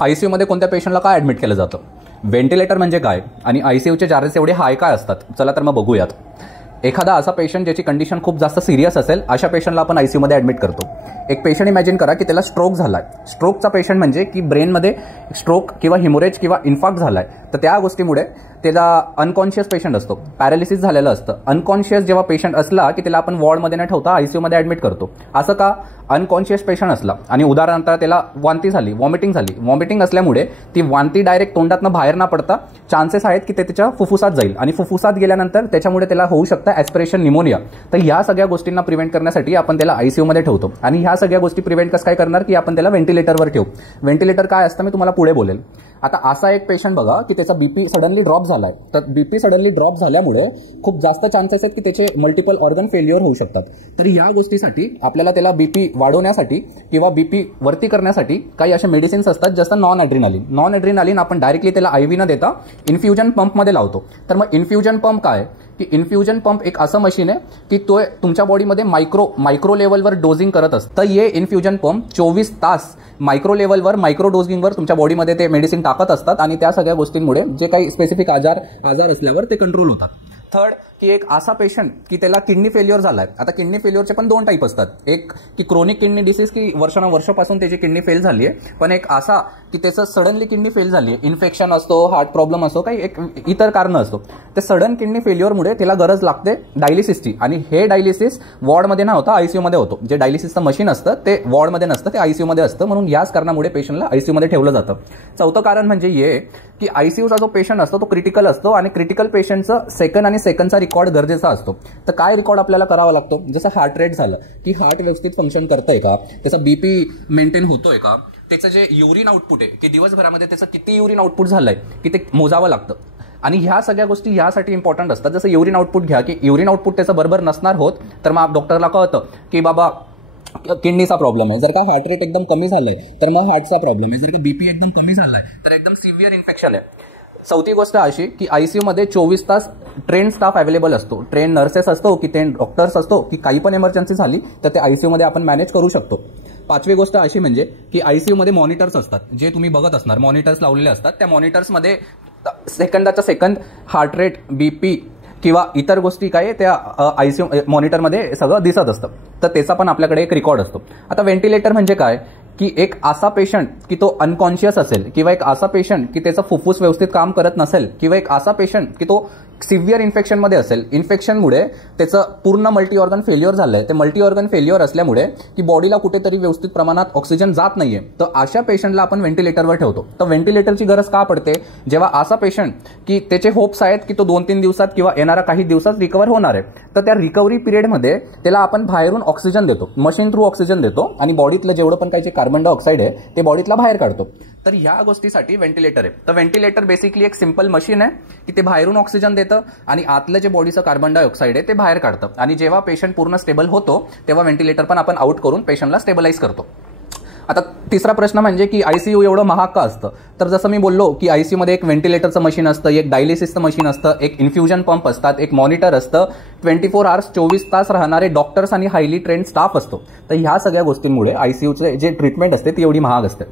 ICU मध्ये कोणत्या पेशंटला काय ॲडमिट केलं जातं, व्हेंटिलेटर म्हणजे काय आणि आयसीयूचे चार्जेस एवढे हाय काय असतात, चला तर मग बघूयात. एखादा असा पेशंट ज्याची कंडिशन खूप जास्त सिरियस असेल अशा पेशंटला आपण आयसीयूमध्ये ॲडमिट करतो. एक पेशंट इमॅजिन करा की त्याला स्ट्रोक झालाय. स्ट्रोकचा पेशंट म्हणजे की ब्रेनमध्ये स्ट्रोक किंवा हिमोरेज किंवा इन्फार्क्ट झालाय, तर त्या गोष्टीमुळे त्याला अनकॉन्शियस पेशंट असतो, पॅरालिसिस झालेलं असतं. अनकॉन्शियस जेव्हा पेशंट असला की त्याला आपण वॉर्डमध्ये न ठेवता आयसीयूमध्ये ॲडमिट करतो. असं का? अनकॉन्शियस पेशंट असला आणि उदाहरणार्थ त्याला वांती झाली, व्हॉमिटिंग असल्यामुळे ती वांती डायरेक्ट तोंडातनं बाहेर न पडता चान्सेस आहेत की ते त्याच्या फुफ्फुसात जाईल आणि फुफ्फुसात गेल्यानंतर त्याच्यामुळे त्याला होऊ शकतं ॲस्पिरेशन निमोनिया. तर ह्या सगळ्या गोष्टींना प्रिव्हेंट करण्यासाठी आपण त्याला आयसीयूमध्ये ठेवतो. आणि ह्या सगळ्या गोष्टी प्रिव्हेंट कसं काय करणार की आपण त्याला व्हेंटिलेटरवर ठेवू. व्हेंटिलेटर काय असतं मी तुम्हाला पुढे बोलेल. आता असा एक पेशंट बघा की त्याचा बीपी सडनली ड्रॉप झालाय. तर बीपी सडनली ड्रॉप झाल्यामुळे खूप जास्त चान्सेस आहेत की त्याचे मल्टिपल ऑर्गन फेल्युअर होऊ शकतात. तर या गोष्टीसाठी आपल्याला त्याला बीपी वाढवण्यासाठी किंवा बीपी वरती करण्यासाठी काही असे मेडिसिन्स असतात जसं नॉन ॲड्रेनालिन आपण डायरेक्टली त्याला आयव्ही न देता इन्फ्युजन पंपमध्ये लावतो. तर मग इन्फ्युजन पंप काय की इन्फ्युजन पंप एक असं मशीन आहे की तो तुमच्या बॉडीमध्ये मायक्रो लेवलवर डोजिंग करत असतं. तर ये इन्फ्युजन पंप 24 तास मायक्रो लेवलवर मायक्रो डोजिंगवर तुमच्या बॉडीमध्ये ते मेडिसिन टाकत असतात आणि त्या सगळ्या गोष्टींमुळे जे काही स्पेसिफिक आजार असल्यावर ते कंट्रोल होतात. थर्ड की एक असा पेशंट की त्याला किडनी फेल्युअर झालाय. आता किडनी फेल्युअरचे पण दोन टाईप असतात. एक की क्रोनिक किडनी डिसीज की वर्षानुवर्षापासून त्याची किडनी फेल झाली आहे, पण एक असा की त्याचं सडनली किडनी फेल झाली आहे, इन्फेक्शन असतो, हार्ट प्रॉब्लेम असतो, काही एक इतर कारण असतो. ते सडन किडनी फेल्युअरमुळे त्याला गरज लागते डायलिसिसची आणि हे डायलिसिस वॉर्डमध्ये न होता आयसीयूमध्ये होतो. जे डायलिसिसचं मशीन असतं ते वॉर्डमध्ये नसतं, ते आयसीयूमध्ये असतं. म्हणून याच कारणामुळे पेशंटला आयसीयूमध्ये ठेवलं जातं. चौथं कारण म्हणजे हे की आयसीयूचा जो पेशंट असतो तो क्रिटिकल असतो आणि क्रिटिकल पेशंटचं सेकंड आणि सेकंडचा रेकॉर्ड गरजेचा असतो. तर काय रेकॉर्ड आपल्याला करावा लागतो, जसं हार्ट रेट झालं की हार्ट व्यवस्थित फंक्शन करतंय का, त्याचा बीपी मेंटेन होतोय का, त्याचं जे युरिन आउटपुट आहे की दिवसभरामध्ये त्याचं किती युरिन आउटपुट झालंय की ते मोजावं लागतं. आणि ह्या सगळ्या गोष्टी यासाठी इम्पॉर्टंट असतात. जसं युरिन आउटपुट घ्या की युरिन आउटपुट त्याचं बरोबर नसणार होत तर मग डॉक्टरला कळतं की बाबा किडनीचा प्रॉब्लेम आहे. जर का हार्ट रेट एकदम कमी झालाय तर मग हार्टचा प्रॉब्लेम आहे. जर का बीपी एकदम कमी झालाय तर एकदम सिव्हिअर इन्फेक्शन आहे. चौथी गोष्ट अशी की आयसीयूमध्ये 24 तास ट्रेन स्टाफ अवेलेबल असतो. ट्रेन नर्सेस असतो की ट्रेन डॉक्टर्स असतो की काही पण इमर्जन्सी झाली तर ते आयसीयूमध्ये आपण मॅनेज करू शकतो. पाचवी गोष्ट अशी म्हणजे की आयसीयूमध्ये मॉनिटर्स असतात, जे तुम्ही बघत असणार, मॉनिटर्स लावलेले असतात. त्या मॉनिटर्समध्ये सेकंदाचा सेकंद हार्ट रेट, बीपी किंवा इतर गोष्टी काय त्या आयसीयू मॉनिटरमध्ये सगळं दिसत असतं. तर त्याचा पण आपल्याकडे एक रेकॉर्ड असतो. आता व्हेंटिलेटर म्हणजे काय की एक असा पेशंट की तो अनकॉन्शियस असेल किंवा एक असा पेशंट की त्याचं फुफ्फुस व्यवस्थित काम करत नसेल किंवा एक असा पेशंट की तो सिव्हिअर इन्फेक्शनमध्ये असेल. इन्फेक्शनमुळे त्याचं पूर्ण मल्टी ऑर्गन फेल्युअर झालंय. ते मल्टी ऑर्गन फेल्युअर असल्यामुळे की बॉडीला कुठेतरी व्यवस्थित प्रमाणात ऑक्सिजन जात नाहीये. तर अशा पेशंटला आपण व्हेंटिलेटरवर ठेवतो. तर व्हेंटिलेटरची गरज का पडते, जेव्हा असा पेशंट की त्याचे होप्स आहेत की तो 2-3 दिवसात किंवा येणाऱ्या काही दिवसात रिकवर होणार आहे. तर त्या रिकव्हरी पिरियडमध्ये त्याला आपण बाहेरून ऑक्सिजन देतो, मशीन थ्रू ऑक्सिजन देतो आणि बॉडीतलं जेवढं पण काही कार्बन डायऑक्साईड आहे ते बॉडीतला बाहेर काढतो. तर ह्या गोष्टीसाठी व्हेंटिलेटर आहे. तर व्हेंटिलेटर बेसिकली एक सिंपल मशीन आहे की ते बाहेरून ऑक्सिजन देतं आणि आतलं जे बॉडीचं कार्बन डायऑक्साईड आहे ते बाहेर काढतं. आणि जेव्हा पेशंट पूर्ण स्टेबल होतो तेव्हा व्हेंटिलेटर पण आपण आउट करून पेशंटला स्टेबलाइज करतो. आता तिसरा प्रश्न म्हणजे की आयसीयू एवढं महाग का असतं. तर जसं मी बोललो की आयसीयूमध्ये एक व्हेंटिलेटरचं मशीन असतं, एक डायलिसिसचं मशीन असतं, एक इन्फ्युजन पंप असतात, एक मॉनिटर असतं, 24 आवर्स 24 तास राहणारे डॉक्टर्स आणि हायली ट्रेन्ड स्टाफ असतो. तर ह्या सगळ्या गोष्टींमुळे आयसीयूचे जे ट्रीटमेंट असते ती एवढी महाग असते.